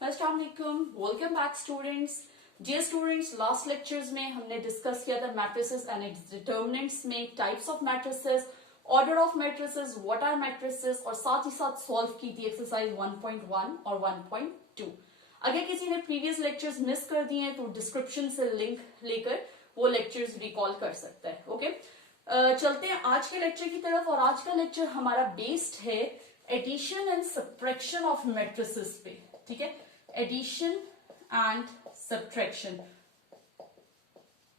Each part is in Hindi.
अस्सलाम वालेकुम, welcome back students. Dear students, last lectures में हमने डिस्कस किया था मैट्रिसेस एंड इट्स डिटर्मिनेंट्स में, types of matrices, order of matrices, what are matrices, और साथ ही साथ सॉल्व की थी एक्सरसाइज 1.1 और 1.2। अगर किसी ने प्रीवियस लेक्चर्स मिस कर दिए हैं तो डिस्क्रिप्शन से लिंक लेकर वो लेक्चर्स रिकॉल कर सकता है। ओके, चलते हैं आज के लेक्चर की तरफ। और आज का लेक्चर हमारा बेस्ड है addition and subtraction of matrices पे। ठीक है, एडिशन एंड सब्ट्रैक्शन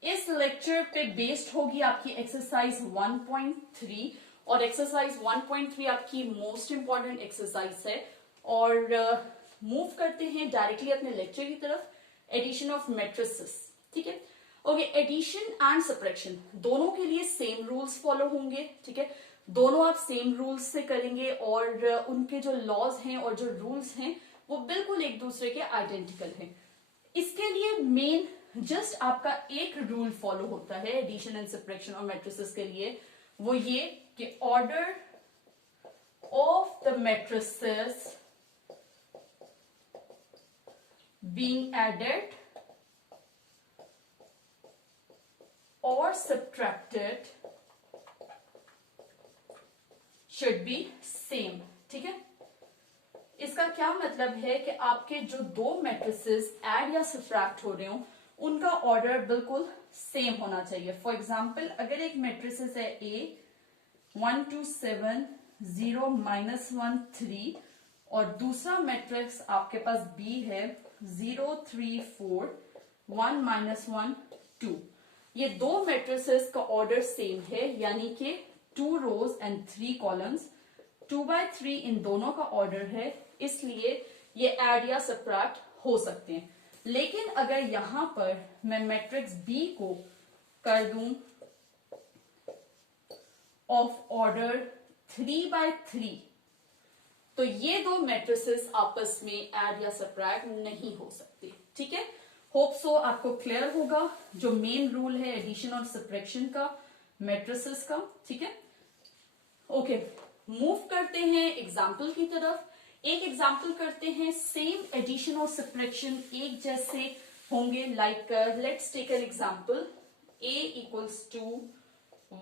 इस लेक्चर पे बेस्ड होगी आपकी एक्सरसाइज 1.3, और एक्सरसाइज 1.3 आपकी मोस्ट इंपॉर्टेंट एक्सरसाइज है। और मूव करते हैं डायरेक्टली अपने लेक्चर की तरफ, एडिशन ऑफ मैट्रिसेस। ठीक है, ओके, एडिशन एंड सब्ट्रैक्शन दोनों के लिए सेम रूल्स फॉलो होंगे। ठीक है, दोनों आप सेम रूल्स से करेंगे और उनके जो लॉज हैं और जो रूल्स हैं वो बिल्कुल एक दूसरे के आइडेंटिकल हैं। इसके लिए मेन जस्ट आपका एक रूल फॉलो होता है एडिशन एंड सब्ट्रैक्शन और मैट्रिसेस के लिए, वो ये कि order of the matrices being added or subtracted should be same। ठीक है, इसका क्या मतलब है कि आपके जो दो मैट्रिसेस ऐड या सब्ट्रैक्ट हो रहे हो उनका ऑर्डर बिल्कुल सेम होना चाहिए। फॉर एग्जाम्पल, अगर एक मैट्रिसेस है A 1 2 7 0 -1 3 और दूसरा मैट्रिक्स आपके पास B है 0 3 4 1 -1 2, ये दो मैट्रिसेस का ऑर्डर सेम है, यानी कि 2 रोज एंड 3 कॉलम्स, 2/3 इन दोनों का ऑर्डर है, इसलिए ये ऐड या सब्ट्रैक्ट हो सकते हैं। लेकिन अगर यहां पर मैं मैट्रिक्स B को कर दूं ऑफ ऑर्डर 3/3 तो ये दो मैट्रिसेस आपस में ऐड या सब्ट्रैक्ट नहीं हो सकते। ठीक है, होप सो आपको क्लियर होगा जो मेन रूल है एडिशन और सब्ट्रैक्शन का, मैट्रिसेस का। ठीक है, ओके, मूव करते हैं एग्जाम्पल की तरफ। एक एग्जाम्पल करते हैं, सेम एडिशन और सब्ट्रैक्शन एक जैसे होंगे। Like let's take an example, A equals to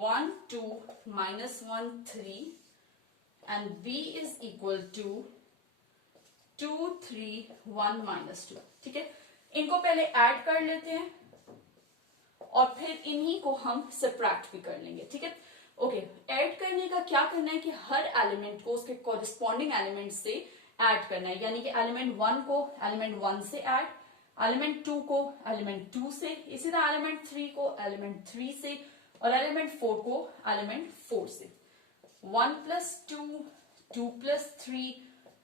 1 2 -1 3 and B is equal to 2 3 1 -2। ठीक है, इनको पहले ऐड कर लेते हैं और फिर इन्हीं को हम सब्ट्रैक्ट भी कर लेंगे। ठीक है, ओके, ऐड करने का क्या करना है कि हर एलिमेंट को उसके कॉरेस्पॉन्डिंग एलिमेंट से ऐड करना है, यानी कि एलिमेंट 1 को एलिमेंट 1 से ऐड, एलिमेंट 2 को एलिमेंट 2 से, इसी तरह एलिमेंट 3 को एलिमेंट 3 से, और एलिमेंट 4 को एलिमेंट 4 से। 1 + 2 2 + 3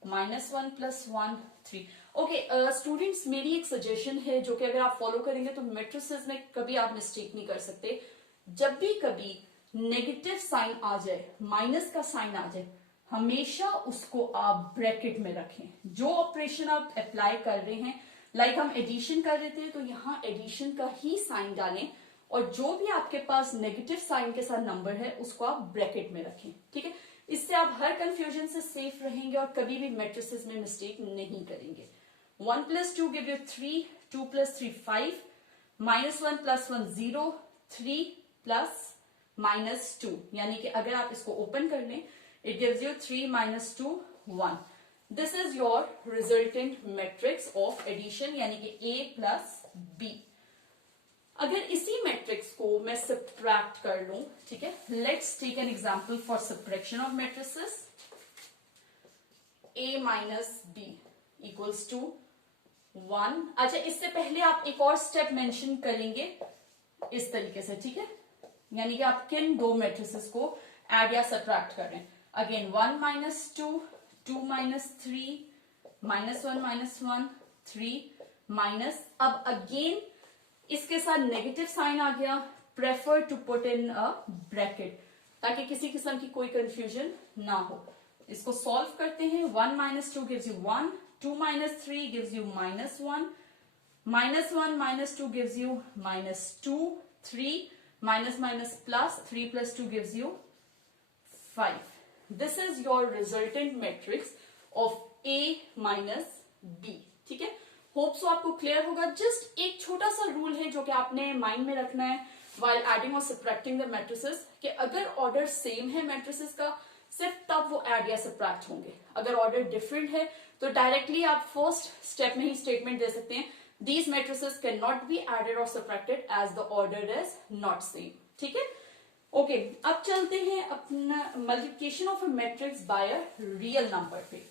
-1 + 1 3। ओके स्टूडेंट्स, मेरी एक सजेशन है जो कि अगर आप फॉलो करेंगे तो मैट्रिसेस में कभी आप मिस्टेक नहीं कर सकते। जब भी कभी नेगेटिव साइन आ जाए, माइनस का साइन आ जाए, हमेशा उसको आप ब्रैकेट में रखें। जो ऑपरेशन आप अप्लाई कर रहे हैं, लाइक हम एडिशन कर रहे थे तो यहां एडिशन का ही साइन डालें, और जो भी आपके पास नेगेटिव साइन के साथ नंबर है उसको आप ब्रैकेट में रखें। ठीक है, इससे आप हर कंफ्यूजन से सेफ रहेंगे और कभी भी मैट्रिसेस में मिस्टेक नहीं करेंगे। 1 + 2 गिव यू 3, 2 + 3 5, -1 + 1 0, 3 + -2, यानी कि अगर आप इसको ओपन कर लें, it gives you 3 - 2 1। This is your resultant matrix of addition, यानी कि A + B। अगर इसी मैट्रिक्स को मैं सब्ट्रैक्ट कर लूं, ठीक है, let's take an example for subtraction of matrices. A - B equals to 1। अच्छा, इससे पहले आप एक और स्टेप मेंशन करेंगे इस तरीके से। ठीक है, यानी कि आप किन दो मैट्रिसेस को ऐड या सब्ट्रैक्ट कर रहे हैं। अगेन 1 - 2 2 - 3 -1 -1 3 माइनस, अब अगेन इसके साथ नेगेटिव साइन आ गया, prefer to put in a bracket ताकि किसी किस्म की कोई कंफ्यूजन ना हो। इसको सॉल्व करते हैं। 1 - 2 gives you 1, 2 - 3 gives you -1, -1 - 2 gives you -2, 3 -+ 3 + 2 gives you 5। This is your resultant matrix of A minus B। ठीक है, होप सो आपको क्लियर होगा। जस्ट एक छोटा सा रूल है जो कि आपने माइंड में रखना है while adding or subtracting the matrices, कि अगर ऑर्डर सेम है मैट्रिसेस का सिर्फ तब वो ऐड या सब्ट्रैक्ट होंगे। अगर ऑर्डर डिफरेंट है तो डायरेक्टली आप फर्स्ट स्टेप में ही स्टेटमेंट दे सकते हैं, these matrices cannot be added or subtracted as the order is not same। ठीक है, ओके अब चलते हैं अपना multiplication of a matrix by a real number पे।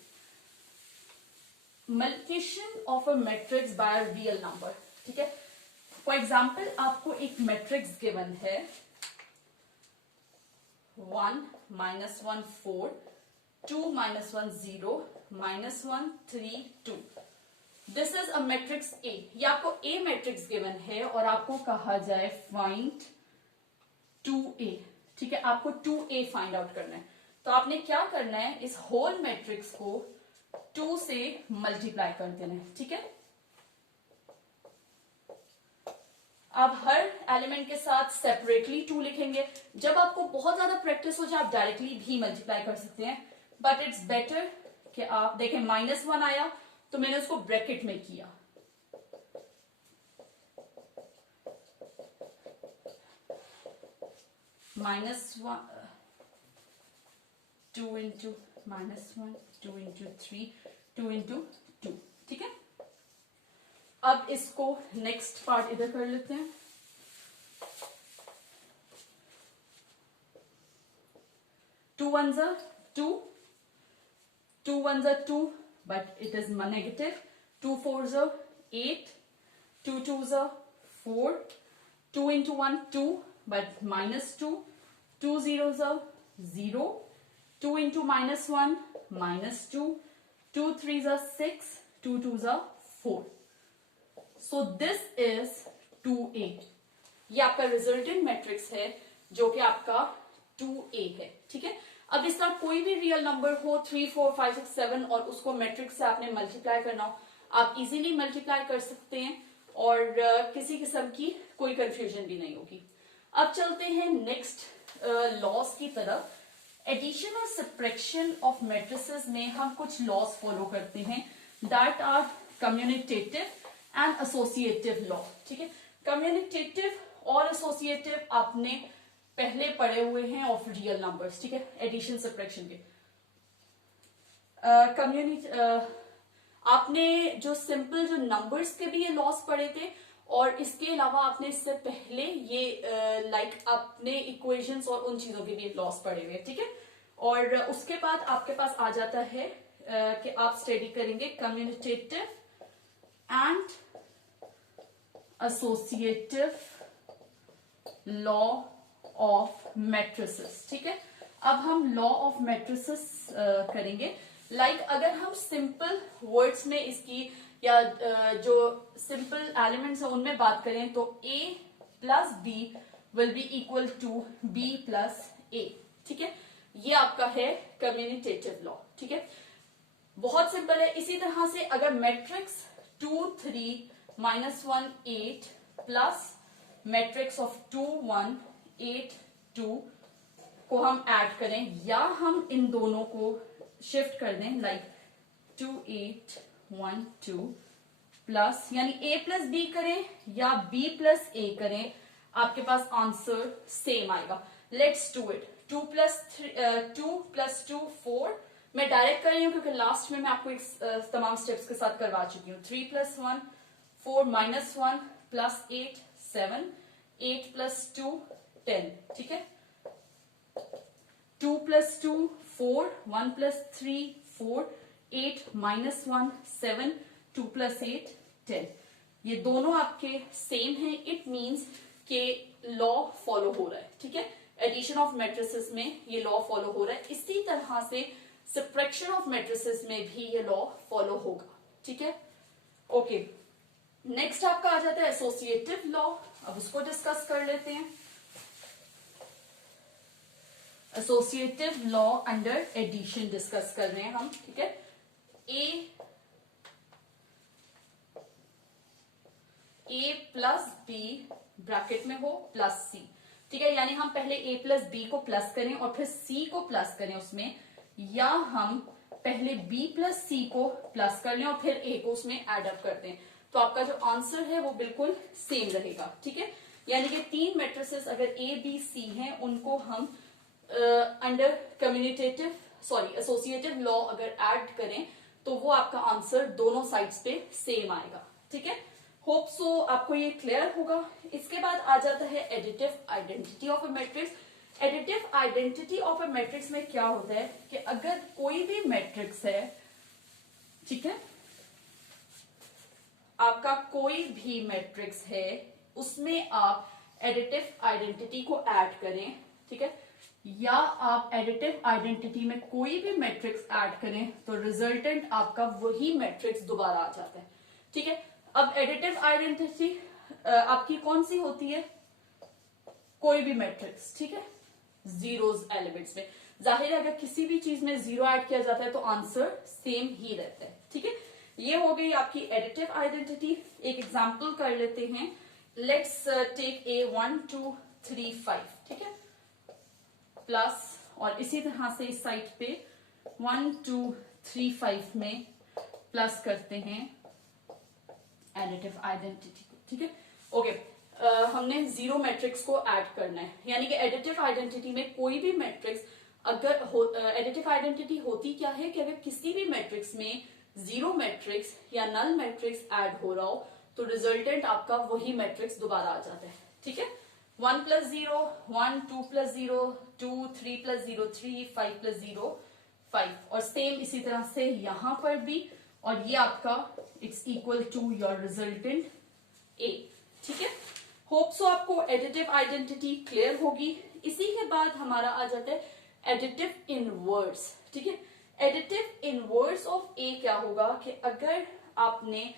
Multiplication of a matrix by a real number, ठीक है। फॉर एग्जाम्पल आपको एक मैट्रिक्स गिवन है 1 -1 4 2 -1 0 -1 3 2। This is a matrix A. ये आपको ए मैट्रिक्स गिवन है और आपको कहा जाए फाइंड 2a। ठीक है, आपको 2a फाइंड आउट करना है। तो आपने क्या करना है, इस होल मैट्रिक्स को 2 से मल्टीप्लाई कर देना है। ठीक है, आप हर एलिमेंट के साथ सेपरेटली 2 लिखेंगे। जब आपको बहुत ज्यादा प्रैक्टिस हो जाए आप डायरेक्टली भी मल्टीप्लाई कर सकते हैं, बट इट्स बेटर कि आप देखें -1 आया तो मैंने उसको ब्रैकेट में किया, -1 2 इंटू -1 2 इंटू 3 2 इंटू 2। ठीक है, अब इसको नेक्स्ट पार्ट इधर कर लेते हैं। 2 1s are 2 2 1s are 2 but it is negative। 2 4s are 8 2 2s are 4 2 into 1 2 but -2 2 zeros are 0 2 into -1 -2 2 3s are 6 2 2s are 4। So this is 2a। ये आपका रिजल्टेंट मैट्रिक्स है जो कि आपका 2a है। ठीक है, अब इसका कोई भी रियल नंबर हो 3 4 5 6 7 और उसको मैट्रिक्स से आपने मल्टीप्लाई करना हो, आप इजीली मल्टीप्लाई कर सकते हैं और किसी किस्म की कोई कंफ्यूजन भी नहीं होगी। अब चलते हैं नेक्स्ट लॉस की तरफ। एडिशन और सब्ट्रैक्शन ऑफ मैट्रिसेस में हम कुछ लॉस फॉलो करते हैं that are commutative and associative law. ठीक है, कम्युनिटेटिव और एसोसिएटिव आपने पहले पढ़े हुए हैं ऑफ रियल नंबर्स। ठीक है, एडिशन सब्ट्रैक्शन के आपने जो सिंपल जो नंबर्स के भी ये लॉस पढ़े थे और इसके अलावा आपने इससे पहले ये लाइक अपने इक्वेशंस और उन चीजों के भी लॉस पढ़े हुए। ठीक है, और उसके बाद आपके पास आ जाता है कि आप स्टडी करेंगे commutative and associative law of matrices. ठीक है, अब हम लॉ ऑफ मैट्रिसेस करेंगे। लाइक अगर हम सिंपल वर्ड्स में इसकी या जो सिंपल एलिमेंट्स है उनमें बात करें तो a plus B will be equal to b plus a। ठीक है, ये आपका है कम्युनिटेटिव लॉ। ठीक है, बहुत सिंपल है। इसी तरह से अगर मैट्रिक्स 2 3 -1 8 प्लस मैट्रिक्स ऑफ 2 1 8 2 को हम ऐड करें या हम इन दोनों को शिफ्ट कर दें लाइक 2 8 1 2 प्लस यानी a प्लस बी करें या b प्लस a करें, आपके पास आंसर सेम आएगा। Let's do it. 2 प्लस 2 4। मैं डायरेक्ट कर रही हूं क्योंकि लास्ट में मैं आपको तमाम स्टेप्स के साथ करवा चुकी हूँ। 3 + 1 4 -1 प्लस 8 7 8 + 2 10। ठीक है, 2 + 2 4 1 + 3 4 8 -1 7 2 + 8 10। ये दोनों आपके सेम हैं। इट मींस के लॉ फॉलो हो रहा है। ठीक है, एडिशन ऑफ मैट्रिसेस में ये लॉ फॉलो हो रहा है। इसी तरह से सब्ट्रैक्शन ऑफ मैट्रिसेस में भी ये लॉ फॉलो होगा। ठीक है, ओके नेक्स्ट आपका आ जाता है एसोसिएटिव लॉ। अब उसको डिस्कस कर लेते हैं। Associative law under addition discuss कर रहे हैं हम। ठीक है, ए प्लस बी ब्रैकेट में हो प्लस सी। ठीक है, यानी हम पहले a प्लस बी को प्लस करें और फिर c को प्लस करें उसमें, या हम पहले b प्लस सी को प्लस कर लें और फिर a को उसमें एड अप कर दें। तो आपका जो आंसर है वो बिल्कुल सेम रहेगा, ठीक है। यानी कि 3 मैट्रिसेस अगर ए बी सी हैं, उनको हम अंडर कम्युनिटेटिव एसोसिएटिव लॉ अगर ऐड करें तो वो आपका आंसर दोनों साइड्स पे सेम आएगा, ठीक है। होप सो आपको ये क्लियर होगा। इसके बाद आ जाता है additive identity of a matrix. Additive identity of a matrix में क्या होता है कि अगर कोई भी मैट्रिक्स है, ठीक है, आपका कोई भी मैट्रिक्स है, उसमें आप एडिटिव आइडेंटिटी को ऐड करें, ठीक है, या आप एडिटिव आइडेंटिटी में कोई भी मैट्रिक्स ऐड करें तो रिजल्टेंट आपका वही मैट्रिक्स दोबारा आ जाता है, ठीक है। अब एडिटिव आइडेंटिटी आपकी कौन सी होती है? कोई भी मैट्रिक्स, ठीक है, जीरोस एलिमेंट्स में। जाहिर है अगर किसी भी चीज में जीरो ऐड किया जाता है तो आंसर सेम ही रहता है, ठीक है। ये हो गई आपकी एडिटिव आइडेंटिटी। एक एग्जांपल कर लेते हैं। लेट्स टेक ए 1 2 3 5, ठीक है, प्लस, और इसी तरह से इस साइड पे 1 2 3 5 में प्लस करते हैं एडिटिव आइडेंटिटी को, ठीक है। ओके, हमने जीरो मैट्रिक्स को ऐड करना है, यानी कि एडिटिव आइडेंटिटी में कोई भी मैट्रिक्स अगर एडिटिव आइडेंटिटी होती क्या है कि अगर किसी भी मैट्रिक्स में जीरो मैट्रिक्स या नल मैट्रिक्स ऐड हो रहा हो तो रिजल्टेंट आपका वही मैट्रिक्स दोबारा आ जाता है, ठीक है। 1 + 0 1, 2 + 0 2, 3 + 0 3, 5 + 0 5, और सेम इसी तरह से यहां पर भी, और ये आपका it's equal to your resultant A, ठीक है। होप सो आपको एडिटिव आइडेंटिटी क्लियर होगी। इसी के बाद हमारा आ जाता है एडिटिव इनवर्स, ठीक है। एडिटिव इनवर्स ऑफ ए क्या होगा कि अगर आपने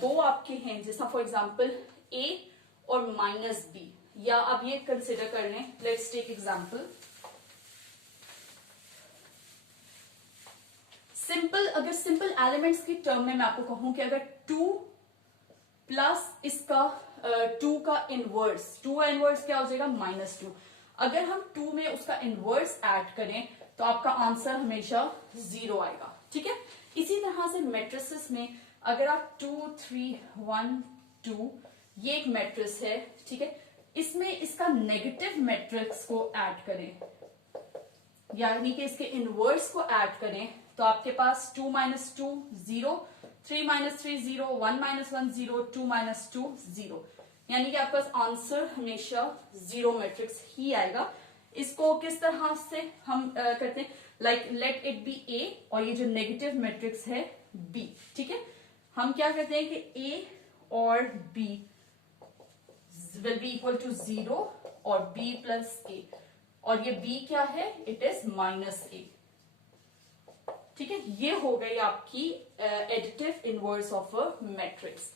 दो आपके हैं, जैसा फॉर एग्जांपल ए और -b, या आप ये कंसिडर कर लें, लेट्स टेक एग्जांपल सिंपल। अगर सिंपल एलिमेंट्स की टर्म में मैं आपको कहूं कि अगर 2 प्लस इसका 2 का इनवर्स, 2 का इनवर्स क्या हो जाएगा? -2। अगर हम 2 में उसका इनवर्स ऐड करें तो आपका आंसर हमेशा 0 आएगा, ठीक है। इसी तरह से मैट्रिसेस में अगर आप 2 3 1 2, ये एक मैट्रिक्स है, ठीक है, इसमें इसका नेगेटिव मैट्रिक्स को ऐड करें, यानी कि इसके इनवर्स को ऐड करें, तो आपके पास 2 - 2 0, 3 - 3 0, 1 - 1 0, 2 - 2 0, यानी कि आपके पास आंसर हमेशा 0 मैट्रिक्स ही आएगा। इसको किस तरह से हम करते हैं? लाइक लेट इट बी ए और ये जो नेगेटिव मैट्रिक्स है बी, ठीक है। हम क्या करते हैं कि ए और B will be equal to 0 और बी प्लस ए, और ये b क्या है? इट इज -a, ठीक है। ये हो गई आपकी additive inverse of a matrix.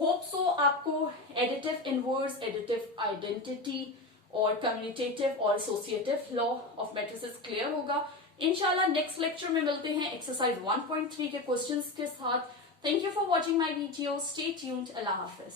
Hope so आपको एडिटिव इनवर्स, एडिटिव आइडेंटिटी और कम्युनिटेटिव और associative law of matrices clear होगा। इंशाल्लाह नेक्स्ट लेक्चर में मिलते हैं एक्सरसाइज 1.3 के क्वेश्चंस के साथ। Thank you for watching my video. Stay tuned. Allah Hafiz.